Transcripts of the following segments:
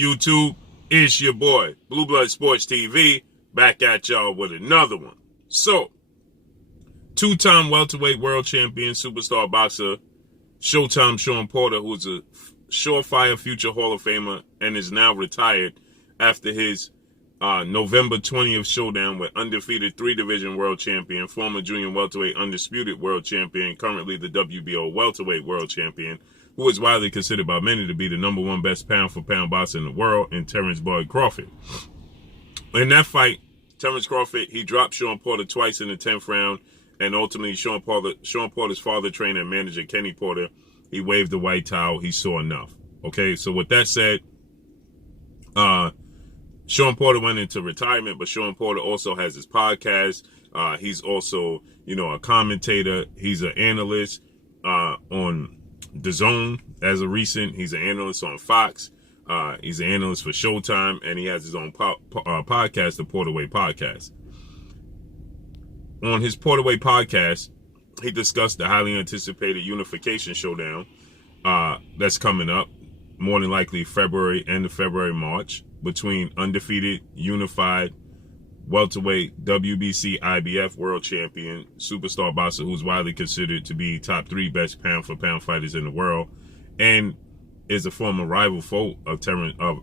YouTube? It's your boy, Blue Blood Sports TV, back at y'all with another one. So, two-time welterweight world champion, superstar boxer, Showtime Shawn Porter, who's a surefire future Hall of Famer and is now retired after his November 20th showdown with undefeated 3-division world champion, former junior welterweight undisputed world champion, currently the WBO welterweight world champion, who is widely considered by many to be the number one best pound-for-pound boxer in the world, and Terrence Boyd Crawford. In that fight, Terrence Crawford, he dropped Shawn Porter twice in the 10th round, and ultimately Shawn Porter's father, trainer, and manager, Kenny Porter, he waved the white towel. He saw enough. Okay, so with that said, Shawn Porter went into retirement, but Shawn Porter also has his podcast. He's also, a commentator. He's an analyst on The Zone as of recent. He's an analyst on Fox. He's an analyst for Showtime, and he has his own podcast, the Porterweight Podcast. On his Porterweight Podcast, he discussed the highly anticipated unification showdown that's coming up, more than likely end of February, March, between undefeated, unified, welterweight, WBC, IBF world champion, superstar boxer who's widely considered to be top 3 best pound-for-pound fighters in the world, and is a former rival foe of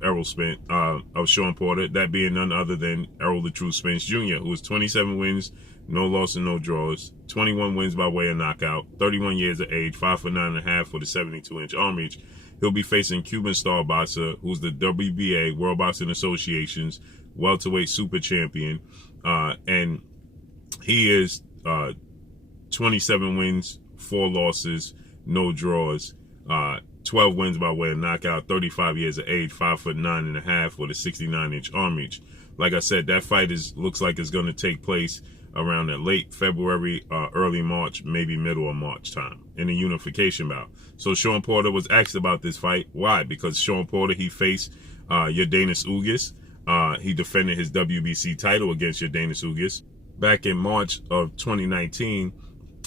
Errol Spence, of Shawn Porter, that being none other than Errol the True Spence Jr., who has 27 wins, no loss and no draws, 21 wins by way of knockout, 31 years of age, 5'9.5" with a 72-inch arm reach. He'll be facing Cuban star boxer, who's the WBA, World Boxing Association's welterweight super champion, and he is 27 wins, 4 losses, no draws, 12 wins by way of knockout, 35 years of age, 5'9.5" with a 69-inch arm reach. Like I said, that fight looks like it's going to take place around that late February, early March, maybe middle of March time in a unification bout. So Shawn Porter was asked about this fight. Why? Because Shawn Porter, he faced Yordenis Ugas. He defended his WBC title against Yordenis Ugas back in March of 2019,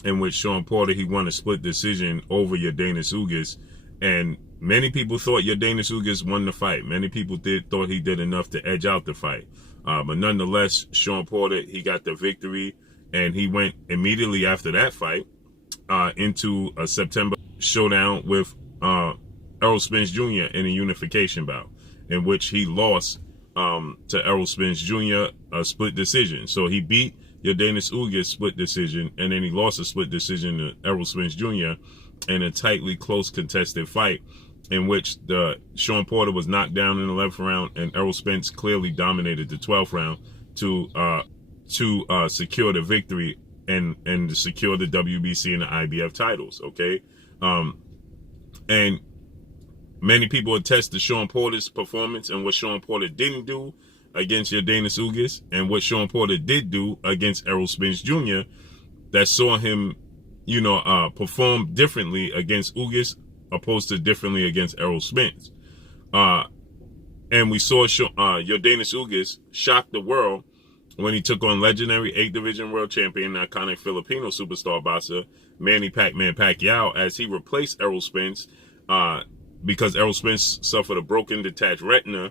in which Shawn Porter, he won a split decision over Yordenis Ugas. And many people thought Yordenis Ugas won the fight. Many people thought he did enough to edge out the fight. But nonetheless, Shawn Porter, he got the victory, and he went immediately after that fight into a September showdown with Errol Spence Jr. in a unification bout, in which he lost to Errol Spence Jr. a split decision. So he beat Yordenis Ugas split decision, and then he lost a split decision to Errol Spence Jr. in a tightly close contested fight, in which Shawn Porter was knocked down in the 11th round, and Errol Spence clearly dominated the 12th round to secure the victory and to secure the WBC and the IBF titles. Okay, and many people attest to Shawn Porter's performance and what Shawn Porter didn't do against Yordenis Ugas, and what Shawn Porter did do against Errol Spence Jr. that saw him, perform differently against Ugas opposed to differently against Errol Spence. And we saw Yordenis Ugas shock the world when he took on legendary 8th-division world champion, iconic Filipino superstar boxer, Manny Pac-Man Pacquiao, as he replaced Errol Spence because Errol Spence suffered a broken detached retina,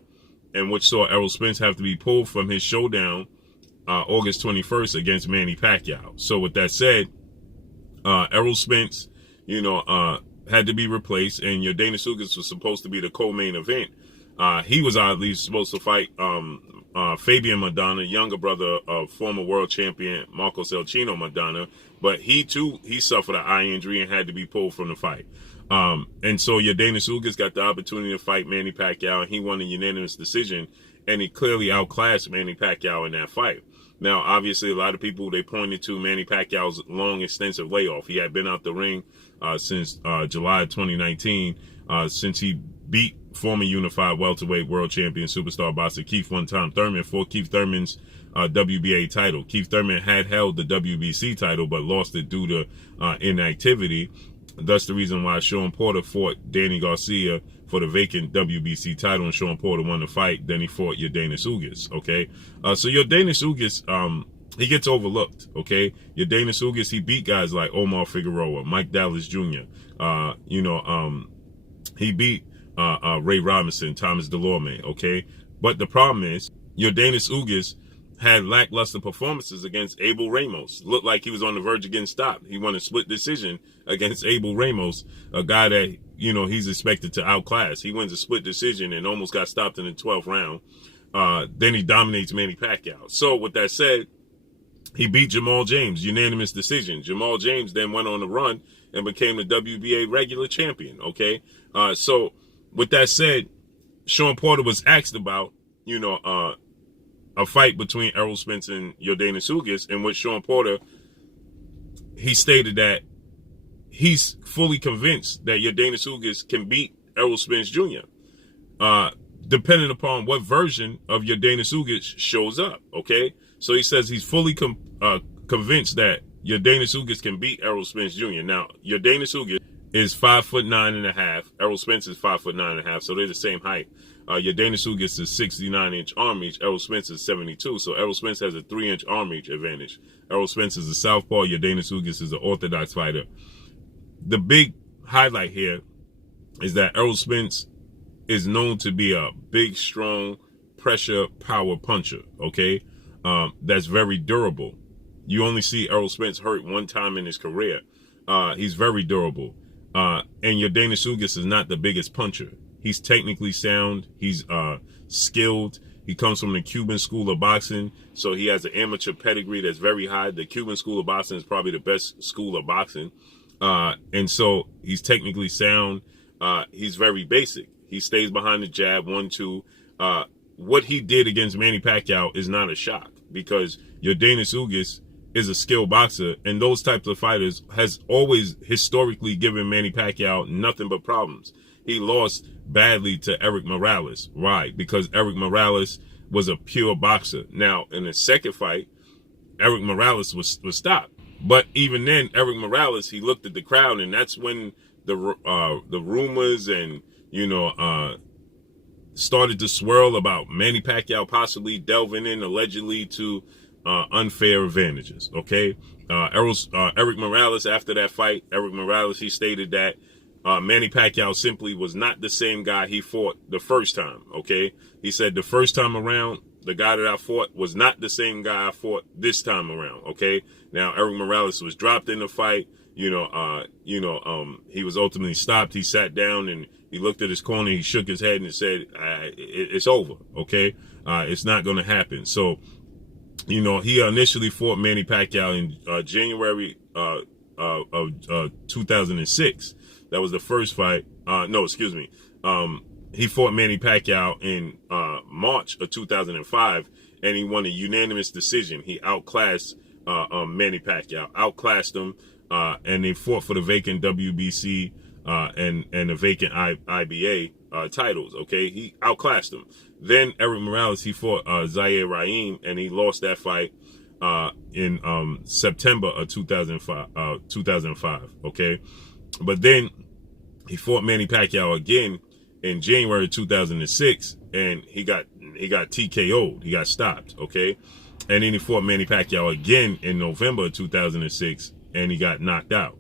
and which saw Errol Spence have to be pulled from his showdown August 21st against Manny Pacquiao. So with that said, Errol Spence, had to be replaced, and Yordenis Ugas was supposed to be the co-main event. He was at least supposed to fight Fabian Maidana, younger brother of former world champion Marcos El Chino Maidana, but he suffered an eye injury and had to be pulled from the fight. And so Yordenis Ugas got the opportunity to fight Manny Pacquiao, and he won a unanimous decision, and he clearly outclassed Manny Pacquiao in that fight. Now, obviously, a lot of people, they pointed to Manny Pacquiao's long, extensive layoff. He had been out the ring since July of 2019, since he beat former unified welterweight world champion superstar boxer Keith one-time Thurman for Keith Thurman's WBA title. Keith Thurman had held the WBC title, but lost it due to inactivity. Thus the reason why Shawn Porter fought Danny Garcia for the vacant WBC title, and Shawn Porter won the fight. Then he fought Yordenis Ugas. Okay, so Yordenis Ugas, he gets overlooked. Okay, Yordenis Ugas, he beat guys like Omar Figueroa, Mike Dallas Jr. He beat Ray Robinson, Thomas Delorme, okay? But the problem is, Yordenis Ugas had lackluster performances against Abel Ramos. Looked like he was on the verge of getting stopped. He won a split decision against Abel Ramos, a guy that, you know, he's expected to outclass. He wins a split decision and almost got stopped in the 12th round. Then he dominates Manny Pacquiao. So with that said, he beat Jamal James, unanimous decision. Jamal James then went on a run and became the WBA regular champion, okay? So with that said, Shawn Porter was asked about, you know, a fight between Errol Spence and Yordenis Ugas, in which Shawn Porter, he stated that he's fully convinced that Yordenis Ugas can beat Errol Spence Jr., depending upon what version of Yordenis Ugas shows up, okay? So he says he's fully convinced that Yordenis Ugas can beat Errol Spence Jr. Now, Yordenis Ugas is 5'9.5". Errol Spence is 5'9.5", so they're the same height. Yordenis Ugas is 69-inch arm reach. Errol Spence is 72, so Errol Spence has a 3-inch arm reach advantage. Errol Spence is a southpaw. Yordenis Ugas is an orthodox fighter. The big highlight here is that Errol Spence is known to be a big, strong, pressure power puncher, okay? That's very durable. You only see Errol Spence hurt one time in his career. He's very durable. And Yordenis Ugas is not the biggest puncher. He's technically sound. He's skilled. He comes from the Cuban school of boxing, so he has an amateur pedigree that's very high. The Cuban school of boxing is probably the best school of boxing. And so he's technically sound. He's very basic. He stays behind the jab, 1-2. What he did against Manny Pacquiao is not a shock, because Yordenis Ugas is a skilled boxer, and those types of fighters has always historically given Manny Pacquiao nothing but problems. He lost badly to Eric Morales. Right, because Eric Morales was a pure boxer. Now, in the second fight, Eric Morales was stopped. But even then, Eric Morales, he looked at the crowd, and that's when the rumors and, you know, started to swirl about Manny Pacquiao possibly delving in allegedly to unfair advantages, okay? Eric Morales, after that fight, Eric Morales, he stated that Manny Pacquiao simply was not the same guy he fought the first time, okay? He said the first time around, the guy that I fought was not the same guy I fought this time around, okay? Now, Eric Morales was dropped in the fight. He was ultimately stopped. He sat down and he looked at his corner. He shook his head and said, it's over, okay? It's not going to happen. So, you know, he initially fought Manny Pacquiao in January of 2006. That was the first fight. He fought Manny Pacquiao in March of 2005, and he won a unanimous decision. He outclassed Manny Pacquiao, outclassed him, and they fought for the vacant WBC and the vacant IBA titles, okay? He outclassed him. Then Eric Morales, he fought Zaire Rahim, and he lost that fight in September of 2005, okay? But then he fought Manny Pacquiao again in January 2006, and he got TKO'd. He got stopped, okay? And then he fought Manny Pacquiao again in November of 2006, and he got knocked out.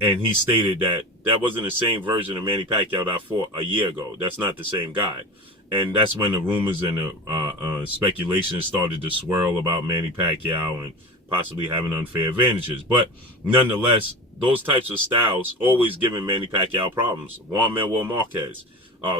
And he stated that that wasn't the same version of Manny Pacquiao that I fought a year ago. That's not the same guy. And that's when the rumors and the speculation started to swirl about Manny Pacquiao and possibly having unfair advantages. But nonetheless, those types of styles always giving Manny Pacquiao problems. Juan Manuel Marquez,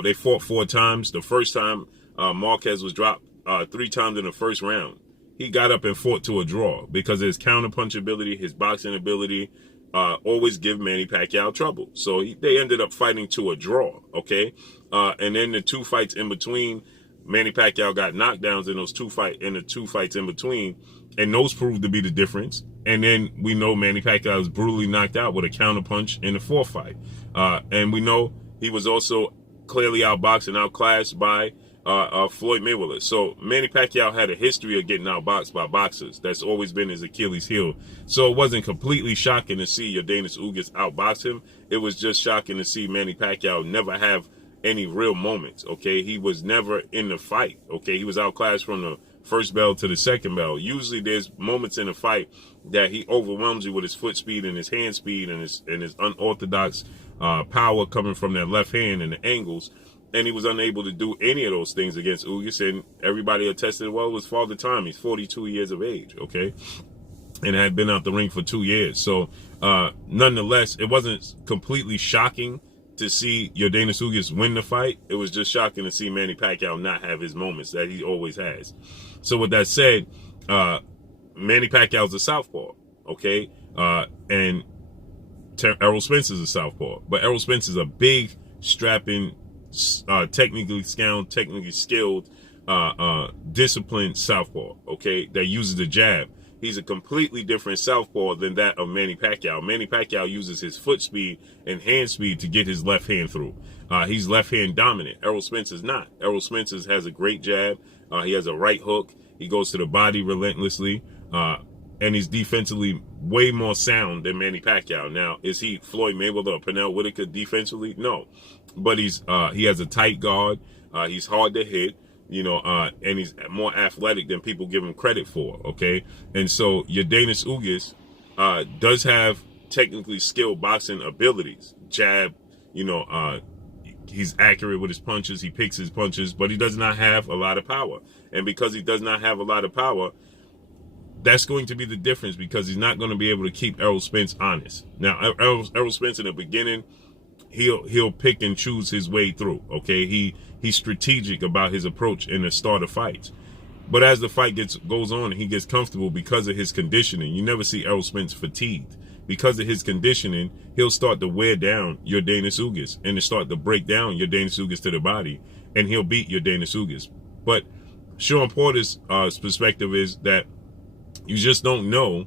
they fought 4 times. The first time, Marquez was dropped 3 times in the first round. He got up and fought to a draw because his counterpunch ability, his boxing ability, always give Manny Pacquiao trouble. So they ended up fighting to a draw, okay? And then the 2 fights in between, Manny Pacquiao got knockdowns in those 2 fights in between, and those proved to be the difference. And then we know Manny Pacquiao was brutally knocked out with a counterpunch in the 4th fight. And we know he was also clearly outboxed and outclassed by Floyd Mayweather. So Manny Pacquiao had a history of getting outboxed by boxers. That's always been his Achilles heel. So it wasn't completely shocking to see Yordenis Ugas outbox him. It was just shocking to see Manny Pacquiao never have any real moments, okay? He was never in the fight, okay? He was outclassed from the first bell to the second bell. Usually there's moments in a fight that he overwhelms you with his foot speed and his hand speed and his unorthodox power coming from that left hand and the angles. And he was unable to do any of those things against Ugas. And everybody attested, well, it was Father Time. He's 42 years of age, okay? And had been out the ring for 2 years. So, nonetheless, it wasn't completely shocking to see Yordenis Ugas win the fight. It was just shocking to see Manny Pacquiao not have his moments that he always has. So with that said, Manny Pacquiao's a southpaw, okay? And Errol Spence is a southpaw. But Errol Spence is a big, strapping, technically sound, technically skilled, disciplined southpaw, okay, that uses the jab. He's a completely different southpaw than that of Manny Pacquiao. Manny Pacquiao uses his foot speed and hand speed to get his left hand through. He's left hand dominant. Errol Spence is not. Errol Spence has a great jab. He has a right hook. He goes to the body relentlessly. And he's defensively way more sound than Manny Pacquiao. Now, is he Floyd Mayweather or Pernell Whitaker defensively? No. But he has a tight guard. He's hard to hit. And he's more athletic than people give him credit for, okay? And so Yordenis Ugas does have technically skilled boxing abilities. Jab, he's accurate with his punches. He picks his punches, but he does not have a lot of power. And because he does not have a lot of power, that's going to be the difference, because he's not going to be able to keep Errol Spence honest. Now, Errol Spence in the beginning, he'll pick and choose his way through, okay? He's strategic about his approach in the start of fights. But as the fight goes on and he gets comfortable because of his conditioning, you never see Errol Spence fatigued. Because of his conditioning, he'll start to wear down Yordenis Ugas and to start to break down Yordenis Ugas to the body, and he'll beat Yordenis Ugas. But Shawn Porter's perspective is that you just don't know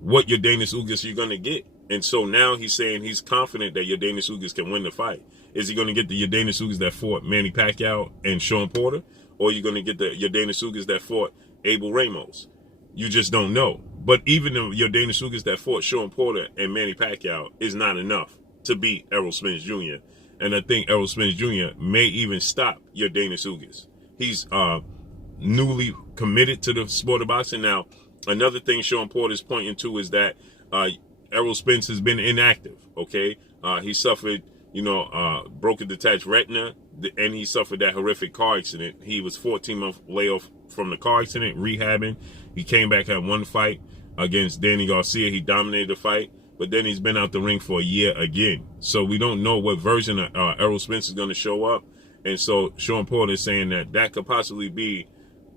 what Yordenis Ugas you're going to get. And so now he's saying he's confident that Yordenis Ugas can win the fight. Is he going to get the Yordenis Ugas that fought Manny Pacquiao and Shawn Porter? Or are you going to get the Yordenis Ugas that fought Abel Ramos? You just don't know. But even the Yordenis Ugas that fought Shawn Porter and Manny Pacquiao is not enough to beat Errol Spence Jr. And I think Errol Spence Jr. may even stop Yordenis Ugas. He's newly committed to the sport of boxing. Now, another thing Shawn Porter is pointing to is that Errol Spence has been inactive, okay? He suffered, broken detached retina, and he suffered that horrific car accident. He was 14-month layoff from the car accident, rehabbing. He came back, had one fight against Danny Garcia. He dominated the fight, but then he's been out the ring for a year again. So we don't know what version of Errol Spence is going to show up. And so Shawn Porter is saying that could possibly be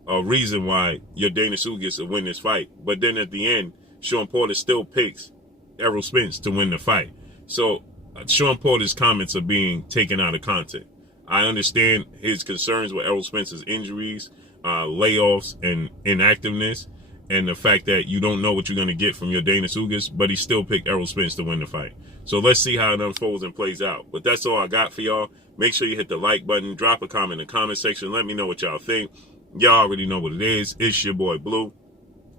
a reason why Yordenis Ugas will win this fight. But then at the end, Shawn Porter still picks Errol Spence to win the fight. So Shawn Porter's comments are being taken out of context. I understand his concerns with Errol Spence's injuries, layoffs, and inactiveness, and the fact that you don't know what you're going to get from Yordenis Ugas, but he still picked Errol Spence to win the fight. So let's see how it unfolds and plays out. But that's all I got for y'all. Make sure you hit the like button, drop a comment in the comment section. Let me know what y'all think. Y'all already know what it is. It's your boy Blue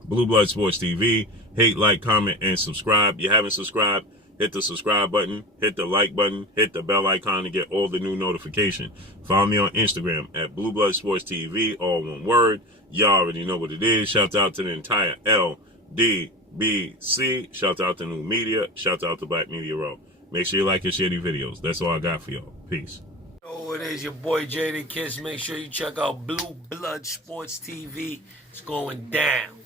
Blood Sports TV. Hate, like, comment, and subscribe. You haven't subscribed, hit the subscribe button, hit the like button, hit the bell icon to get all the new notifications. Follow me on Instagram at Blue Blood Sports TV, all one word. Y'all already know what it is. Shout out to the entire LDBC. Shout out to New Media. Shout out to Black Media Row. Make sure you like and share these videos. That's all I got for y'all. Peace. Oh, it is your boy Jada Kiss. Make sure you check out Blue Blood Sports TV. It's going down.